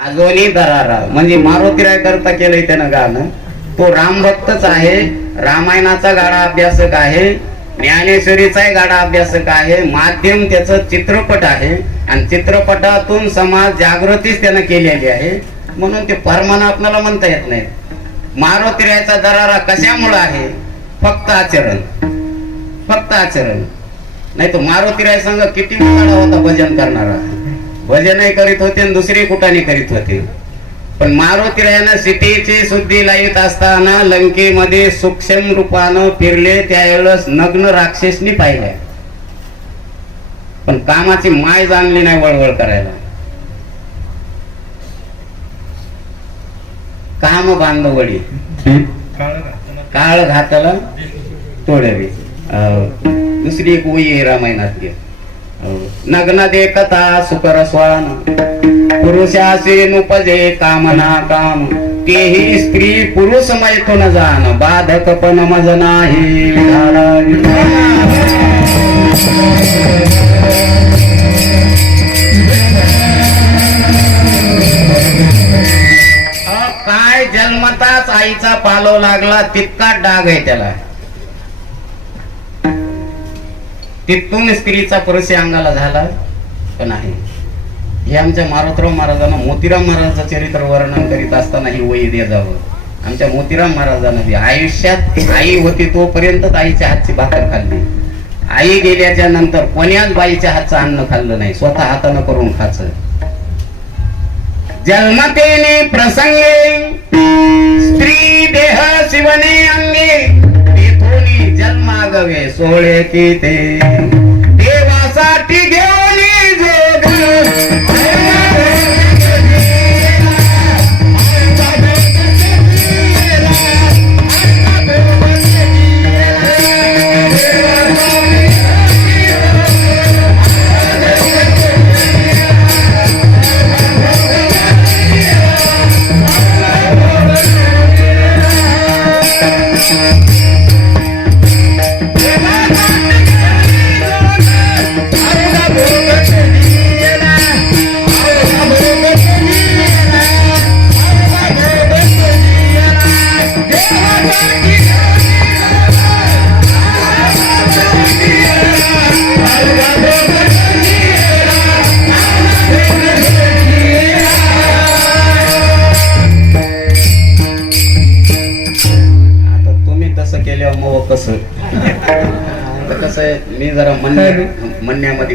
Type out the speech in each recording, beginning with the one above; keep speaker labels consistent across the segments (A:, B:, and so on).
A: आजोनी दरारा म्हणजे मारुतीराय करता केलंय त्यानं गाणं. तो राम भक्तच आहे. रामायणाचा गाडा अभ्यासक आहे. ज्ञानेश्वरीचाही गाडा अभ्यासक आहे. माध्यम त्याचं चित्रपट आहे. आणि चित्रपटातून समाज जागृतीच त्यानं केलेली आहे. म्हणून ते परमाना आपल्याला म्हणता येत नाही. मारुतीरायचा दरारा कशामुळे आहे? फक्त आचरण. फक्त आचरण. नाही तर मारुतीराय संघ किती मोठा होता भजन करणारा? भजनही करीत होते आणि दुसरी कुठाने करीत होते. पण मारुतीरायानं सिटीची शुद्धी लाईत असताना लंकेमध्ये सूक्ष्म रूपानं फिरले त्यावेळेस नग्न राक्षसनी पाहिले. पण कामाची माय जाणली नाही वळवळ करायला. काम बांधवडी काळ घातलं तोडवी. अं, दुसरी एक ओळी रामायणात रामायणातली. नग्न देखता सुकर स्वान पुरुषाचे नुपजे कामना काम। तेही स्त्री पुरुष मैथून जाण बाधक पण मज नाही काय जन्मताच आईचा पालो लागला तितका डाग आहे त्याला. तिथून स्त्रीचा परस्य अंगाला झाला का नाही? हे आमच्या मारुतराव महाराजांना मोतीराम महाराजांचं चरित्र वर्णन करीत असताना ही वही दे जावं. आमच्या मोतीराम महाराजांना आयुष्यात आई होती तोपर्यंत आईच्या हातची भाकर खाल्ली. आई गेल्याच्यानंतर कोण्याच बाईच्या हातचं अन्न खाल्लं नाही. स्वतः हातानं करून खाच. जन्मतेने प्रसंगे स्त्री देह शिवने अंगे. तेथोनी सोळे किती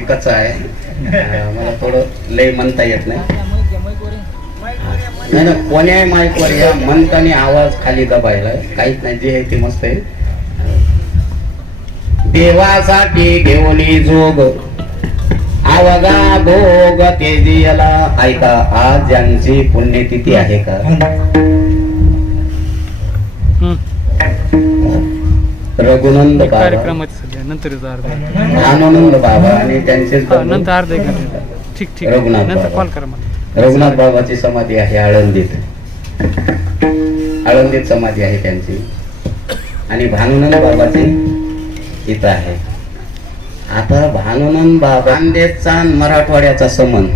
A: कचा आहे. मला थोडं लय म्हणता येत नाही. नाही ना कोण्याही माईकवर? या म्हणताना आवाज खाली दबायला. काहीच नाही जे आहे ते मस्त आहे. देवासाठी घेऊनी जोग. आवगा भोग तेजियला ऐका आज ज्यांची पुण्यतिथी आहे का? रघुनंद
B: कार्यक्रमाची. नंतर येतो अर्धा.
A: बाबा आणि
B: हा, नंतर अर्धा एक घंटा ठीक ठीक.
A: रघुनाथ
B: नंतर
A: बाबा.
B: कॉल करा मला.
A: रघुनाथ बाबाची समाधी आहे आळंदीत. आळंदीत समाधी आहे त्यांची. आणि भानुनंद बाबाची इथं आहे. आता भानुनंद बाबा आणि मराठवाड्याचा संबंध.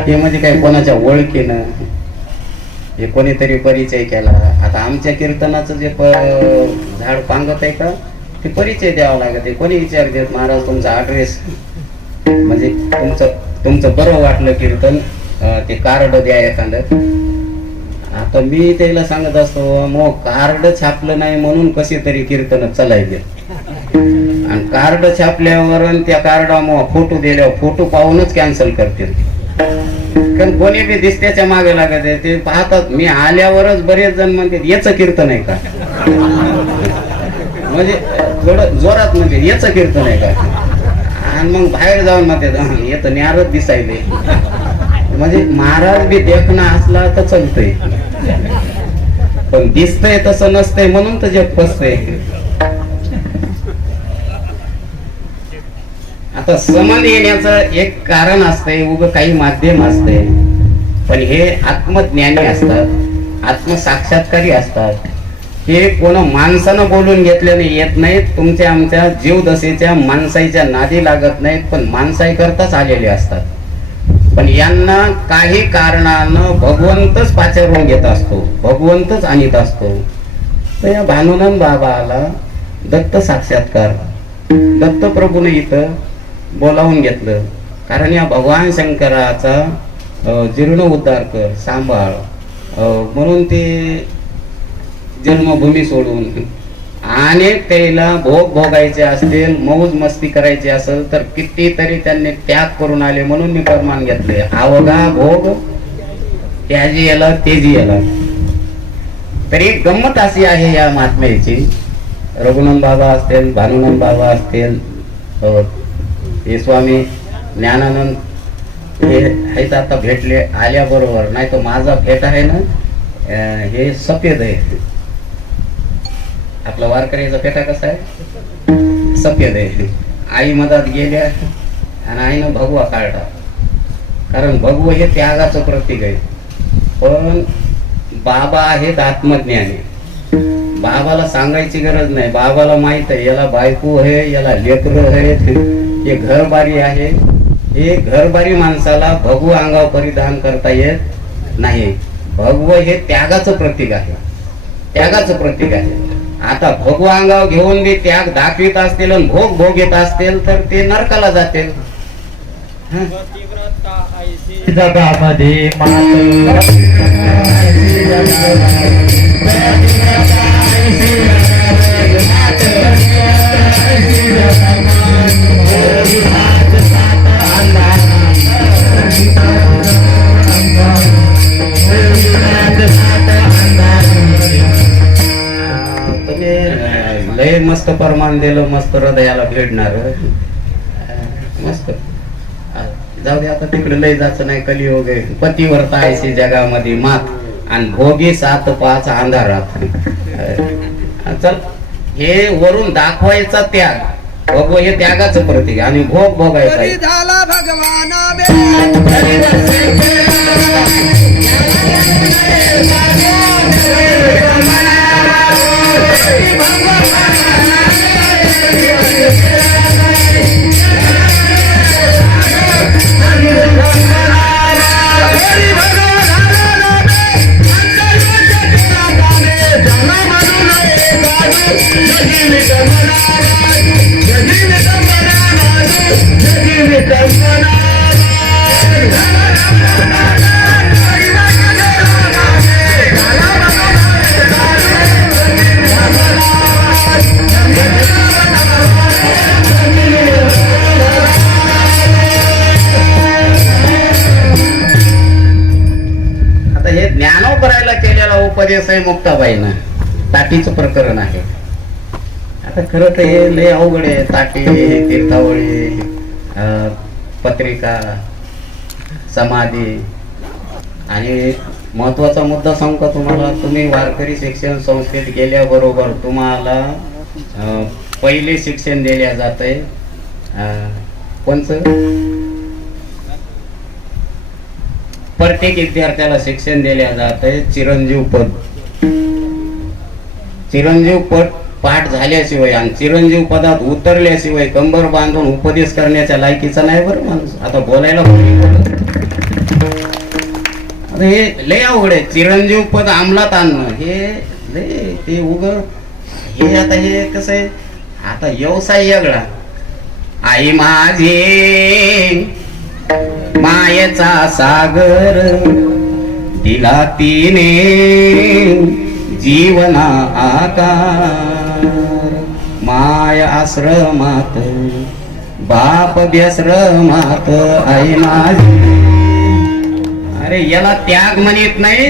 A: हे म्हणजे काय कोणाच्या ओळखीनं? हे कोणीतरी परिचय केला? आता आमच्या कीर्तनाचं जे प- झाड पांगत आहे का? ते परिचय द्यावा लागत आहे कोणी विचार देत महाराज तुमचा ऍड्रेस म्हणजे तुमचं तुमचं बरं वाटलं कीर्तन ते कार्ड द्या एखादं. आता मी त्याला सांगत असतो मग कार्ड छापलं नाही म्हणून कशी तरी कीर्तन चालायचे? आणि कार्ड छापल्यावर त्या कार्डा मग फोटो दिल्यावर फोटो पाहूनच कॅन्सल करतील. कारण कोणी बी दिसत्याच्या मागे लागत आहे ते पाहतात. मी आल्यावरच बरेच जण म्हणते याच कीर्तन आहे का? म्हणजे थोडं जोरात म्हणजे याचं कीर्तन आहे का? आणि मग बाहेर जाऊन मग येत न्यारच दिसायले. म्हणजे महाराज बी देखणं असला तर चलतय. पण दिसतंय तसं नसतंय म्हणून तर जग फसतय. आता समन येण्याचं एक कारण असतंय उग काही माध्यम असते पण हे आत्मज्ञानी असतात आत्मसाक्षात्कारी असतात. हे कोण माणसानं बोलून घेतल्याने येत नाहीत. तुमच्या आमच्या जीवदशेच्या माणसाईच्या नादी लागत नाहीत पण माणसाई करताच आलेले असतात. पण यांना काही कारणानं भगवंतच पाचारून घेत असतो भगवंतच आणीत असतो. तर या भानुनंद बाबाला दत्त साक्षात्कार दत्तप्रभूने इथं बोलावून घेतलं. कारण या भगवान शंकराचा जीर्ण उद्धार कर सांभाळ. म्हणून ते जन्मभूमी सोडून. अनेक त्याला भोग भोगायचे असतील मौज मस्ती करायची असेल तर कितीतरी त्यांनी त्याग करून आले म्हणून मी प्रमाण घेतले. अवघा भोग त्याजी याला तेजी याला. तरी गंमत अशी आहे या महात्म्याची. रघुनंद बाबा असतील भानुनंद बाबा असतील हो, हे स्वामी ज्ञानानंद हे आहेत आता भेटले आल्याबरोबर. नाही तर माझा भेट आहे ना हे सफेद आहे. आपला वारकऱ्याचा पेटा कसा आहे? सफेद आहे. आई मधात गेल्या आणि आईनं भगवा काढला. कारण भगव हे त्यागाचं प्रतीक आहे. पण बाबा आहेत आत्मज्ञानी बाबाला सांगायची गरज नाही. बाबाला माहीत आहे याला बायको आहे याला लेकर आहेत हे घरबारी आहे. हे घरबारी माणसाला भगव अंगावर परिधान करता येत नाही. भगव हे त्यागाचं प्रतीक आहे. त्यागाचं प्रतीक आहे. आता भगव घेऊन बी त्याग दाखवित असतील आणि भोग भोग येत असतील तर ते नरकाला जातील.
C: जगामध्ये
A: परमान दिलं मस्त हृदयाला भेटणार मस्त. जाऊ दे आता तिकडे लय जायचं नाही कलियोग आहे पतिव्रता आहे जगामध्ये मात आणि भोगी सात पाच अंधारात. चल. हे वरून दाखवायचा त्याग. भोग हे त्यागाचं प्रतीक आणि भोग भोगायचा केलेला आहे मुक्ताबाईनं ताटीचं प्रकरण आहे. आता खरं तर हे लय अवघड आहे ताटी तीर्थावळी अं, पत्रिका समाधी. आणि महत्त्वाचा मुद्दा सांगू का तुम्हाला तुम्ही वारकरी शिक्षण संस्थेत गेल्याबरोबर तुम्हाला पहिले शिक्षण दिल्या जात आहे कोणचं? प्रत्येक विद्यार्थ्याला शिक्षण दिल्या जात आहे. चिरंजीव पद. चिरंजीव पद पाठ झाल्याशिवाय आणि चिरंजीव पदात उतरल्याशिवाय कंबर बांधून उपदेश करण्याच्या लायकीचा नाही बरं माणूस. आता बोलायला आता हे लय अवघड आहे. चिरंजीव पद अंमलात आणणं हे लय ते उग हे आता हे कसं आहे? आता व्यवसाय वेगळा. आई माझे मायेचा सागर दिला तिने जीवना आकार. माय आश्रमात बाप व्यश्रमात आई माझी. अरे याला त्याग म्हणत नाही.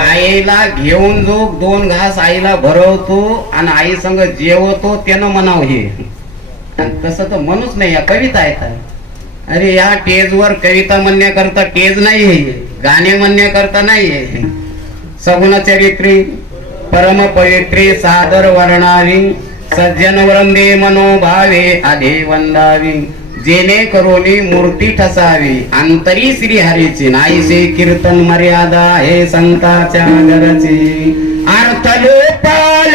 A: आईला घेऊन जो दोन घास आईला भरवतो आणि आई संग जेवतो त्यानं म्हणाव हे. तसं तर म्हणूच नाही या कविता येतात अरे या टेजवर कविता म्हणण्याकरता टेज नाही आहे गाणे म्हणण्याकरता नाही आहे सगुण चरित्री परम पवित्री सादर वर्णावी सज्जन वृंदे मनोभावे आधे वंदावी. जेणे करोनी मूर्ती ठसावी. अंतरी श्री हरीची नाहीसे कीर्तन मर्यादा हे संताच्या घरची. अर्थ लोपाल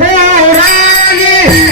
A: पुराणी.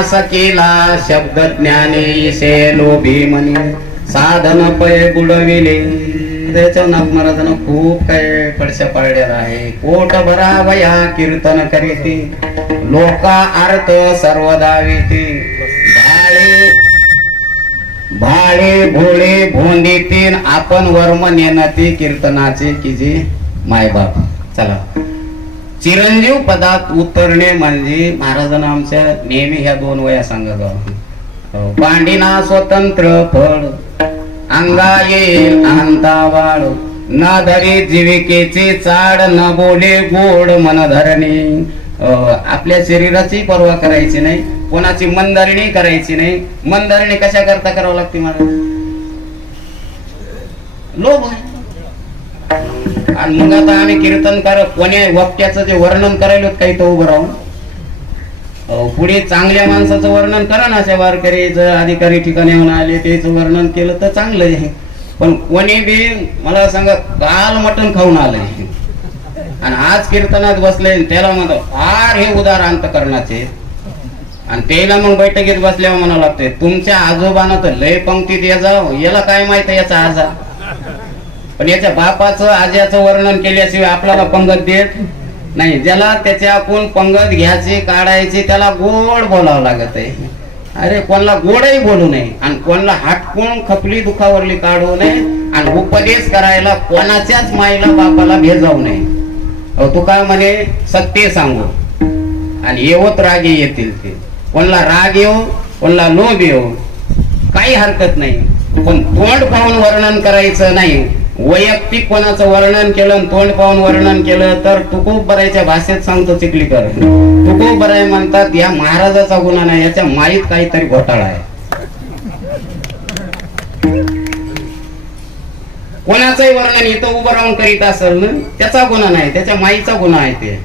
A: नास केला शब्द ज्ञाने से लोभी म्हणे साधन पय बुडविले त्याच्या नाथ महाराजांना खूप काय पडशा पाडलेला आहे. कोट भरावया कीर्तन करीते. लोका अर्थ सर्वदा वेती. भाळे भाळे भोळे भोंडीतीन आपण वर्म नेनती कीर्तनाचे की जे मायबाप. चला. चिरंजीव पदात उतरणे म्हणजे महाराजांना आमच्या नेहमी ह्या दोन वया सांगत हो, पांडिना स्वतंत्र फळ अंगा येईल अहंता वाळ न धरी जीविकेची चाड न बोले गोड मन धरणी हो, आपल्या शरीराची पर्वा करायची नाही कोणाची मनधरणी करायची नाही. मनधरणी कशा करता करावं लागते मला लोभ आहे. आणि मग आता आम्ही कीर्तनकार कोण्या वक्त्याचं जे वर्णन करायलो काही तो उभं राहून. पुढे चांगल्या माणसाचं वर्णन करा ना अशा वारकरीचं अधिकारी ठिकाणी येऊन आले त्याचं वर्णन केलं तर चांगलं आहे. पण कोणी बी मला सांगा काल मटण खाऊन आलंय. आणि आज कीर्तनात बसले त्याला म्हणतो फार हे उदार अंतकरणाचे आणि त्याला मग बैठकीत बसल्यावर म्हणावं लागतंय तुमच्या आजोबानं तर लय पंक्तीत या याला काय माहीत आहे याचा आजा पण याच्या बापाचं आज्याचं वर्णन केल्याशिवाय आपल्याला पंगत देत नाही. ज्याला त्याच्या आपण पंगत घ्यायची काढायची त्याला गोड बोलावं लागत आहे. अरे कोणाला गोडही बोलू नये आणि कोणाला हाटकून खपली दुखावरली काढू नये आणि उपदेश करायला कोणाच्याच माईला बापाला भेजावू नये. अहो म्हणे? सत्य सांगू. आणि येवत रागे येतील ते. कोणाला राग येऊ कोणाला लोभ येऊ काही हरकत नाही. पण तोंड पाहून वर्णन करायचं नाही. वैयक्तिक कोणाचं वर्णन केलं तोंड पाहून वर्णन केलं तर तुकूप बरायच्या भाषेत सांगतो चिखलीकर. तुकूप बराय म्हणतात या महाराजाचा गुन्हा नाही याच्या माईत काहीतरी घोटाळा आहे. कोणाचंही वर्णन इथं उभं राहून करीत असेल ना त्याचा गुन्हा नाही त्याच्या माईचा गुन्हा आहे ते.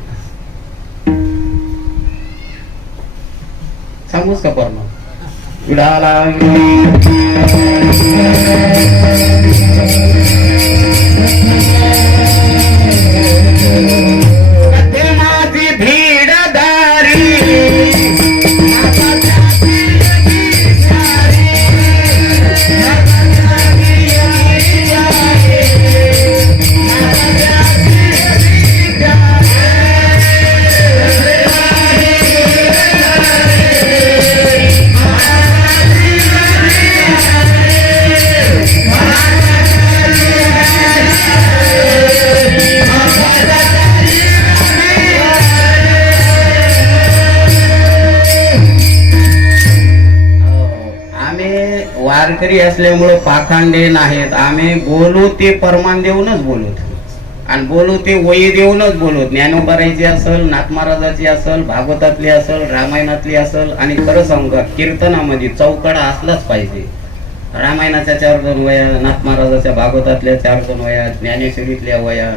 A: सांगूच का पर्ण विडाला माझी मराठी असल्यामुळे पाखंडे नाहीत. आम्ही बोलू ते परमान देऊनच बोलूत आणि बोलू ते वयी देऊनच बोलू. ज्ञानोबारायची असल नाथ महाराजाची असल भागवतातली असल रामायणातली असल आणि खरं सांगू कीर्तनामध्ये चौकडा असलाच पाहिजे. रामायणाच्या चार दोन वया नाथ महाराजाच्या भागवतातल्या चार दोन वया ज्ञानेश्वरीतल्या वया.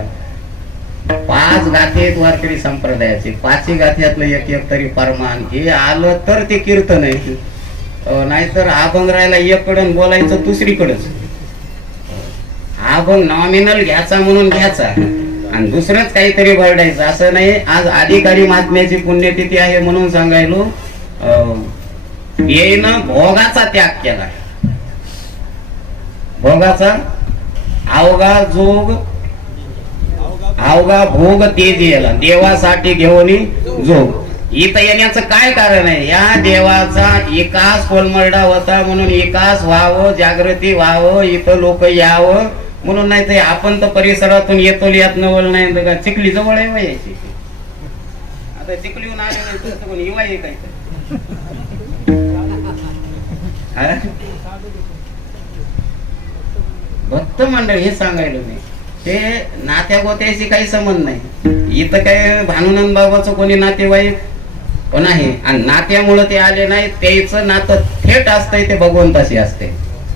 A: पाच गाथे आहेत वारकरी संप्रदायाचे. पाचही गाथ्यातलं एक एक तरी परमान. हे आलं तर ते कीर्तन आहे. नाहीतर अभंग राहायला एककडून बोलायचं दुसरीकडच. अभंग नॉमिनल घ्यायचा म्हणून घ्यायचा. आणि दुसरंच काहीतरी भरडायचं. असं नाही आज अधिकारी महात्म्याची पुण्यतिथी आहे म्हणून सांगायलो. अं, येईनं भोगाचा त्याग केला. भोगाचा? अवघा जोग अवघा भोग तेज येला. देवासाठी घेऊन जोग. इथं येण्याचं काय कारण आहे? या देवाचा एकाच कोलमरडा होता म्हणून एकाच व्हावं जागृती व्हावं इथं लोक यावं. म्हणून नाही तर आपण तर परिसरातून येतो यात नवल नाही. तर का चिखली जवळ आहे बा आता चिखलीहून आले नाही तर कोणी येवा आहे काय? भक्त मंडळ हे सांगायला मी. ते नात्या गोत्याशी काही संबंध नाही. इथं काय भानुनंद बाबाचं कोणी नातेवाईक हो नाही. आणि नात्यामुळं ते आले नाही त्याचं नातं थेट असतंय ते भगवंताशी असते.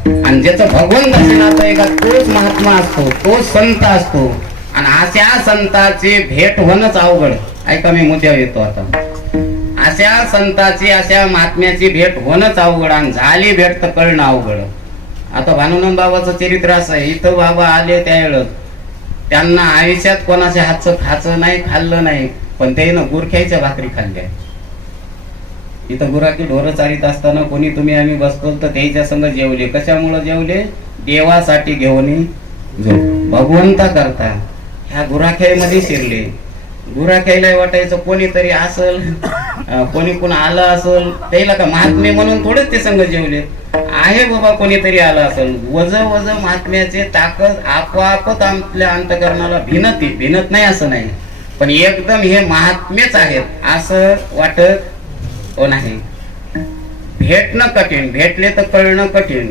A: आणि ज्याचं भगवंताशी नातं आहे का तोच महात्मा असतो तोच संत असतो. आणि अशा संताची भेट होणंच अवघड. ऐका मी मुद्द्यावर येतो आता. अशा संताची अशा महात्म्याची भेट होणंच अवघड आणि झाली भेट तर कळणं अवघड. आता भानुनंद बाबाचं चरित्र असं आहे इथं बाबा आले त्यावेळेस. त्यांना आयुष्यात कोणाच्या हातचं खाचं नाही खाल्लं नाही पण ते ना गुरख्याच्या भाकरी खाल्ल्या. इथं गुराकी ढोरं चालित असताना कोणी तुम्ही आम्ही बसतो तर त्याच्या संग जेवले. कशामुळे जेवले? देवासाठी घेऊन जो भगवंता करता. ह्या गुराख्याईमध्ये शिरले. गुराख्याला वाटायचं कोणीतरी असल कोणी कोण आलं असल त्याला का महात्मे म्हणून थोडेच ते संग जेवले. आहे बाबा कोणीतरी आलं असल. वज वज महात्म्याचे ताकद आपोआपच आपल्या अंतकरणाला भिनती भिनत नाही असं नाही. पण एकदम हे महात्मेच आहेत असं वाटत हो नाही. भेटणं कठीण भेटले तर कळणं कठीण.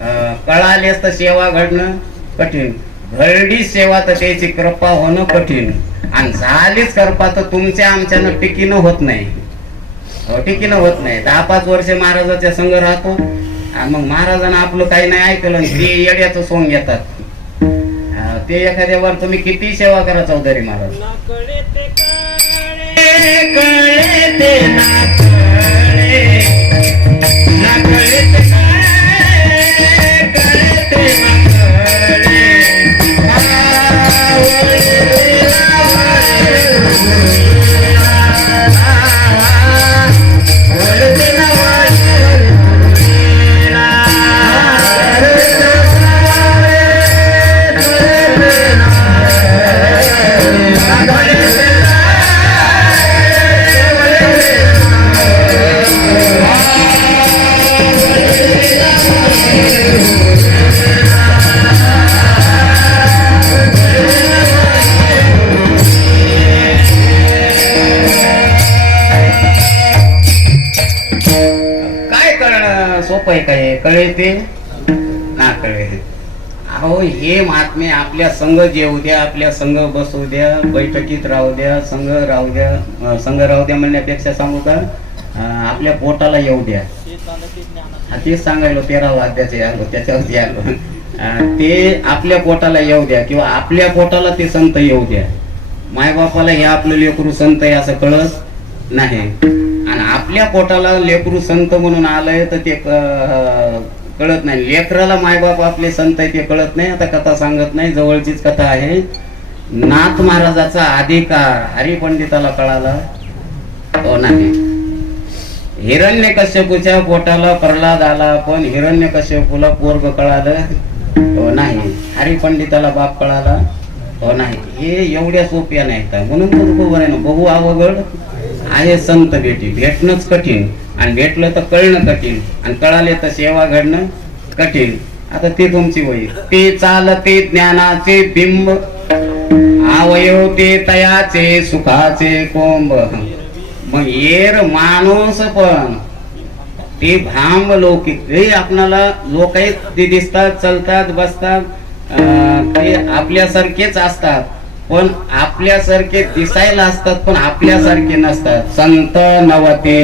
A: अं, कळालेच तर सेवा घडणं कठीण. घरडी सेवा तर त्याची कृपा होणं कठीण. आणि झालीच कृपा तर तुमच्या आमच्यानं टिकीनं होत नाही. हो, टिकीनं होत नाही. दहा पाच वर्ष महाराजाच्या संघ राहतो. आणि मग महाराजांना आपलं काही नाही ऐकलं ते येड्याचं सोंग घेतात. ते एखाद्यावर तुम्ही किती सेवा करा चौधरी महाराज? ना कळे ते तळे ते ना कळे अहो हे महात्मे आपल्या संघ जेवू द्या आपल्या संघ बसू द्या बैठकीत राहू द्या संघ राहू द्या संघ राहू द्या म्हणण्यापेक्षा सांगू का? आपल्या पोटाला येऊ द्या. तेच सांगायलो तेरावा अध्याचे आलो त्याच्यावरती आलो ते आपल्या पोटाला येऊ द्या किंवा आपल्या पोटाला ते संत येऊ द्या. मायबापाला हे आपलं लेकरू संत आहे असं कळत नाही. आणि आपल्या पोटाला लेकरू संत म्हणून आलंय तर ते कळत नाही. लेकराला मायबाप आपले संत आहे ते कळत नाही. आता कथा सांगत नाही. जवळचीच कथा आहे. नाथ महाराजाचा अधिकार हरिपंडिताला कळाला. हो नाही. हिरण्य कश्यपूच्या पोटाला प्रल्हाद आला पण हिरण्य कश्यपूला पोरग कळालं. हो नाही. हरिपंडिताला बाप कळाला. हो नाही. हे एवढ्या सोप्या नाहीत. म्हणून बरोबर आहे ना. बहु अवघड. आहे संत भेटी. भेटणंच कठीण. आणि भेटलं तर कळणं कठीण. आणि कळाले तर सेवा घडणं कठीण. आता ते तुमची वय ते चालते ज्ञानाचे बिंब. अवयव ते तयाचे सुखाचे कोंब. मग येर माणूस पण. ते भांब लौकिक. हे आपणाला लोक आहेत ते दिसतात चलतात बसतात ते आपल्यासारखेच असतात. पण आपल्यासारखे दिसायला असतात पण आपल्यासारखे नसतात. संत नवते